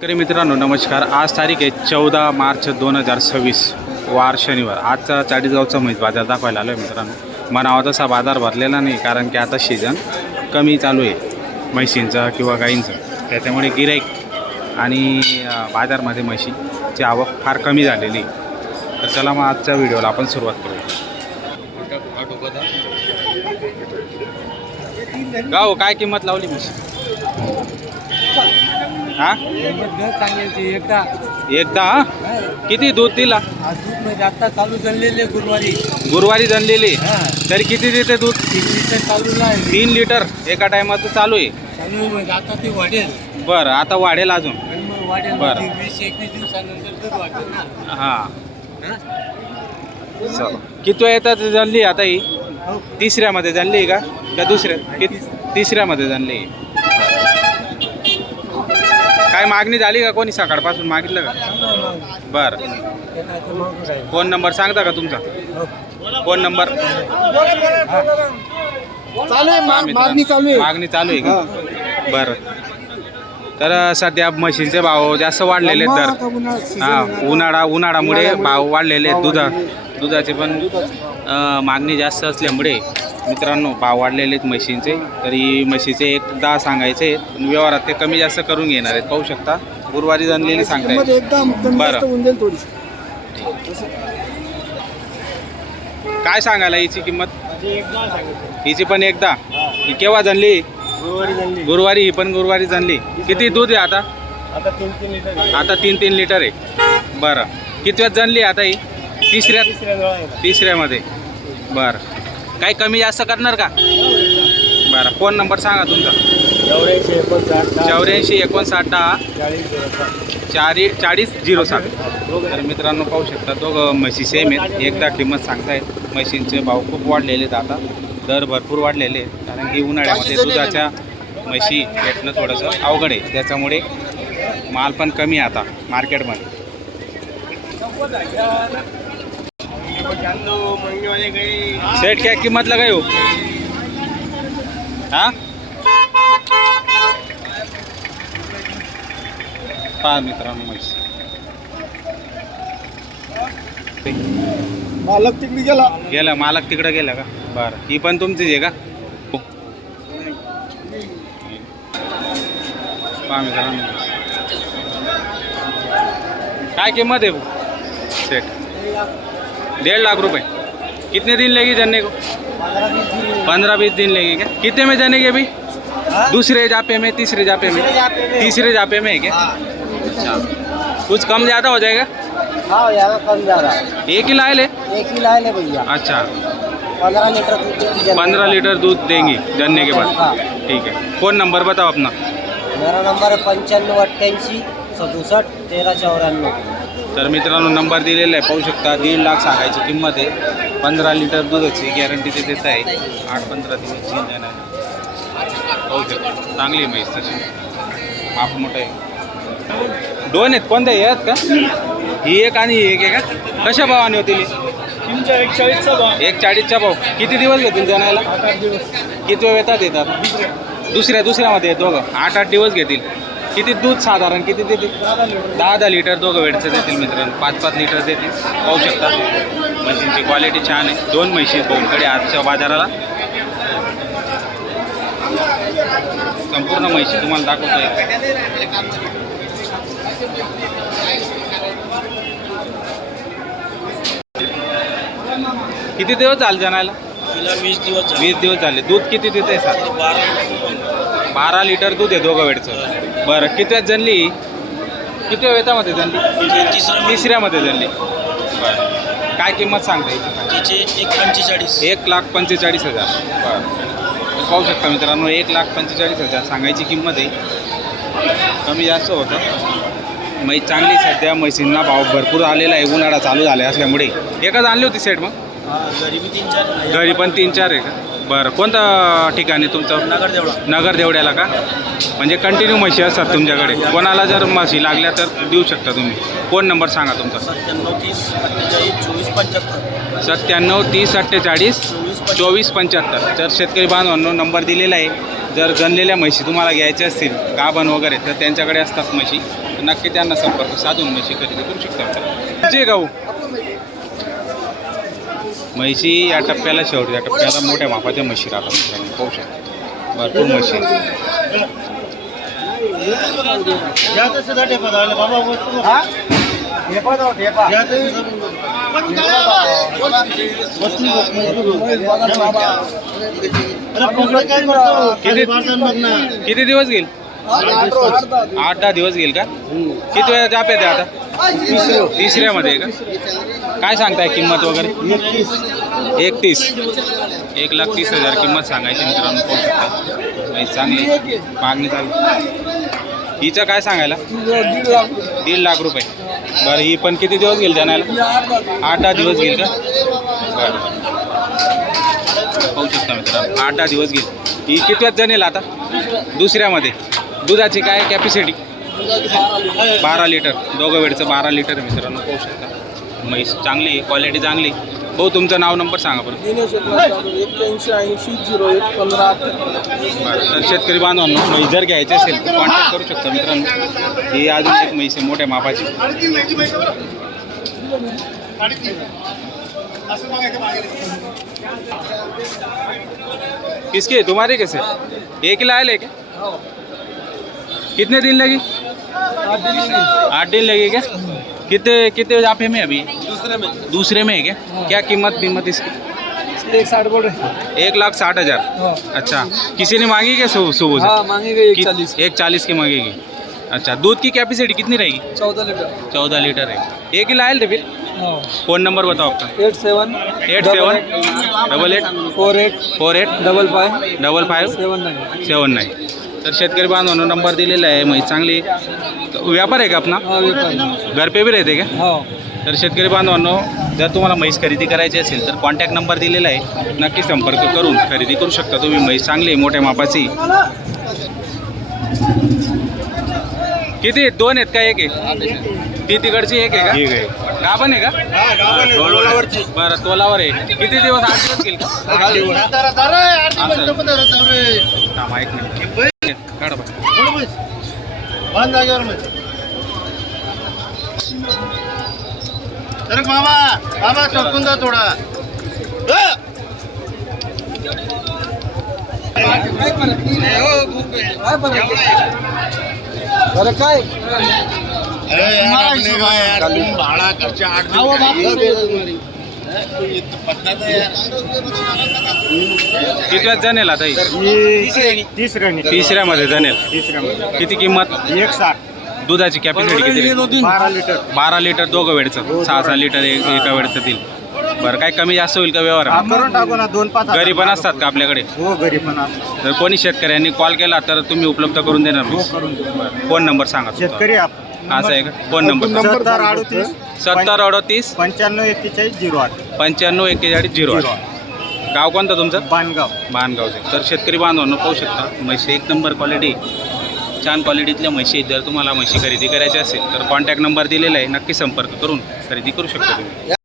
शेतकरी मित्रांनो नमस्कार. आज तारीख आहे 14 मार्च 2026 वार शनिवार. आजचा चाळीसगावचा म्हैस बाजार दाखवायला आलो आहे मित्रांनो. मनावा तसा बाजार भरलेला नाही, कारण की आता सीझन कमी चालू आहे म्हैशींचा किंवा गाईंचं, त्याच्यामुळे गिऱ्हाईक आणि बाजारमध्ये म्हशीची आवक फार कमी झालेली. तर चला मग आजच्या व्हिडिओला आपण सुरुवात करूया. गाव काय किंमत लावली म्हशी? हा एकदा किती दूध दिला? आता चालू झालेले गुरुवारी जनलेली. तरी किती देते दूध? 3 लिटर चालू आहे. 3 लिटर एका टायमाचं चालू आहे. आता ते वाढेल. बरं, आता वाढेल अजून. बरं. 20-21 दिवसानंतर दूध वाढेल ना. हां चल. किती येतात जनली आता ही? तिसऱ्यामध्ये जनली का दुसऱ्या? तिसऱ्यामध्ये जनली. काय मागणी झाली का? कोणी सकाळपासून मागितलं का? बरं. फोन नंबर सांगता का तुमचा? फोन नंबर मागणी चालू आहे. मागणी चालू आहे का? बरं. तर सध्या म्हशींचे भाव जास्त वाढलेले आहेत. तर हां, उन्हाळ्यामुळे भाव वाढलेले आहेत. दुधाचे पण मागणी जास्त असल्यामुळे मित्रांनो भाव वाढलेले आहेत म्हशींचे. तरी म्हशीचे 1-10 सांगायचे, पण व्यवहारात ते कमी जास्त करून घेणार आहेत. पाहू शकता गुरुवारी जनलेली सांगताय. बरं. काय सांगायला हिची किंमत? हिची पण एकदा. ही केव्हा जनली? गुरुवारी. ही पण गुरुवारी जनली. किती दूध आहे आता? आता 3-3 लिटर आहे. बरं. कितव्यात जनली आता ही? तिसऱ्यामध्ये. बरं. काही कमी जास्त करणार का? बरं. फोन नंबर सांगा तुमचा. 84 59 4007. तर मित्रांनो पाहू शकता दोघं म्हशी सेम आहेत. एकदा किंमत सांगतायत. म्हशींचे भाव खूप वाढलेले आहेत. आता दर भरपूर वाढलेले आहेत, कारण की उन्हाळ्यामध्ये दुधाच्या म्हशी भेटणं थोडंसं अवघड आहे. त्याच्यामुळे माल पण कमी आहे आता मार्केटमध्ये. सेठ क्या किंमत लगाई हो? हाँ पहा मित्रांनो म्हैस. मालक तिकडे गेला. मालक तिकडे गेला का? बरं. ही पण तुमचीच आहे का? पहा मित्रांनो काय किंमत है सेठ? 1.5 लाख रुपए. कितने दिन लेगी जानने को? 15-20 दिन लगेगी क्या? कितने में जानेगी अभी? दूसरे जापे में, तीसरे जापे में? तीसरे जापे में है क्या? अच्छा. कुछ कम ज़्यादा हो जाएगा? हाँ यार कम जा रहा है. एक ही लाए ले? एक ही लाए ले भैया. अच्छा. 15 लीटर दूध देगी. 15 लीटर दूध देंगी जानने के बाद. ठीक है. फोन नंबर बताओ अपना. मेरा नंबर है 95 88 67 13 94. तर मित्रांनो नंबर दिलेला आहे. पाहू शकता 1.5 लाख सांगायची किंमत आहे. 15 लिटर दुधाची गॅरंटी ते देत आहे. 8-15 दिवस येणार. पाहू शकता चांगली म्हैस. तशी माप मोठं आहे. दोन आहेत. कोणत्या आहेत का? ही एक आणि ही एक आहे का? कशा भावाने होतील? 140चा भाव. किती दिवस घेतील जाण्याला? 8 दिवस. किती वेळ येतात? दुसऱ्यामध्ये दोघं 8 दिवस घेतील. किती दूध साधारण किती देतील? 10 लिटर दोघं वेळचं देतील मित्रांनो. 5 लिटर देतील. पाहू शकता म्हशींची क्वालिटी छान आहे. 2 म्हशी भाऊंकडे आजच्या बाजाराला. संपूर्ण म्हशी तुम्हाला दाखवतोय. किती दिवस झाले जाणायला? 20 दिवस झाले. दूध किती देते सर? 12 लिटर दूध आहे दोघं वेळचं. बरं. कितव्यात जनली? किती वेतामध्ये जनली? तिसऱ्यामध्ये जनली. बरं. काय किंमत सांगते? 1,45,000. बरं. पाहू शकता मित्रांनो 1,45,000 सांगायची किंमत आहे. कमी जास्त होतं. म्हैस चांगली. सध्या म्हशींना भाव भरपूर आलेला आहे. उन्हाळा चालू झाला असल्यामुळे. एकच आणली होती सेट मग? घरी पण 3-4 आहे का? बरं. कोणतं ठिकाणी तुमचं? नगरदेवड्याला का? म्हणजे कंटिन्यू म्हशी असतात तुमच्याकडे. कोणाला जर म्हशी लागल्या तर देऊ शकता तुम्ही. फोन नंबर सांगा तुमचा. 97 30 48 24 75. तर शेतकरी बांधवांनो नंबर दिलेला आहे. जर जनलेल्या म्हशी तुम्हाला घ्यायच्या असतील गाभण वगैरे तर त्यांच्याकडे असतात म्हशी, तर नक्की त्यांना संपर्क साधून म्हशी खरेदी करू शकता. जे गाऊ म्हशी या टप्प्याला शेवटच्या टप्प्याला मोठ्या मापाच्या म्हशी राहतात मित्रांनो, पाहू शकता भरपूर म्हशी. किती दिवस घेईल? 8-10 दिवस घेईल का? किती वेळा जाप येते आता? तिसऱ्यामध्ये आहे का? काय सांगताय किंमत वगैरे? 31. 1,30,000 किंमत सांगायची मित्रांनो, पाहू शकता. चांगली मागणी चालू. हिचं काय सांगायला? 1.5 लाख रुपये. बरं, ही पण किती दिवस घेईल जाण्याला? 8-10 दिवस घेईल का? बरं, पाहू शकता मित्रांनो 8-10 दिवस घेईल. ही कितव्यात जणेल आता? दुसऱ्यामध्ये. दुधाची काय कॅपॅसिटी? 12 लिटर. दोघं वेळचं 12 लिटर मित्रांनो, पाहू शकता. म्हैस चांगली आहे, क्वालिटी चांगली. भाऊ तुमचं नाव नंबर सांगा बरं. 81800115. बरं, तर शेतकरी बांधवांनो म्हैस जर घ्यायची असेल तर कॉन्टॅक्ट करू शकता मित्रांनो. ही अजून एक म्हैस आहे मोठ्या मापाची. किसके तुम्हारे कैसे? एक लाए लेके कितने दिन लगी? 8 दिन लगी क्या? कितने कितने जाफे में अभी? दूसरे में है क्या? क्या कीमत इसकी? 160 बोल रहे। 1,60,000. अच्छा, किसी ने मांगी क्या सुबह से? हाँ मांगेंगे 140। 1,40 की मांगेगी. अच्छा, दूध की कैपेसिटी कितनी रहेगी? 14 लीटर। 14 लीटर है. एक ही लाए थे फिर? हाँ। फ़ोन नंबर बताओ आपका. 87 88 48 48 55 55 79। 79. तर शेतकरी बांधवांनो नंबर दिलेला आहे. म्हैस चांगली. व्यापार आहे का अपना? हाँ व्यापारी। घर पे भी रहते क्या? हाँ। तर शेतकरी बांधवांनो जर तुम्हाला म्हैस खरेदी करायची असेल तर कॉन्टॅक्ट नंबर दिलेला आहे, नक्की संपर्क करून खरेदी करू शकता तुम्ही. म्हैस चांगली आहे, मोठ्या मापाची. किती? 2 आहेत का? एक आहे? ती तिकडची एक आहे का? ठीक आहे. गाभण आहे का? बरं, तोलावर आहे. किती दिवस? 8 दिवस घेईल का? थांबा एक मिनिट. काढा बरं. बाबा सरकून जा थोडा. अरे काय? भाडा खर्चा कितव्यात जणेल आता? तिसऱ्यामध्ये जणेल. किती किंमत? 160. दुधाची कॅपॅसिटी किती? 12 लिटर. 12 लिटर दोघं वेळचं. 6-6 लिटर एका वेळचं देईल. बरं, काय कमी जास्त होईल का व्यवहार? करून टाकू ना 2-5. घरी पण असतात का आपल्याकडे? हो घरी पण असतात. तर कोणी शेतकऱ्यांनी कॉल केला तर तुम्ही उपलब्ध करून देणार हो ना? करून देऊ. फोन नंबर सांगा तुमचा. शेतकरी असं आहे का? Phone number 7038 7038 954108. 954108. गाव कोणतं तुमचं? बाणगाव. बाणगावचे. तर शेतकरी बांधवांनो पाहू शकता म्हशी एक नंबर क्वालिटी, छान क्वालिटीतल्या म्हशी. जर तुम्हाला म्हशी खरेदी करायची असेल तर कॉन्टॅक्ट नंबर दिलेला आहे, नक्की संपर्क करून खरेदी करू शकता तुम्ही.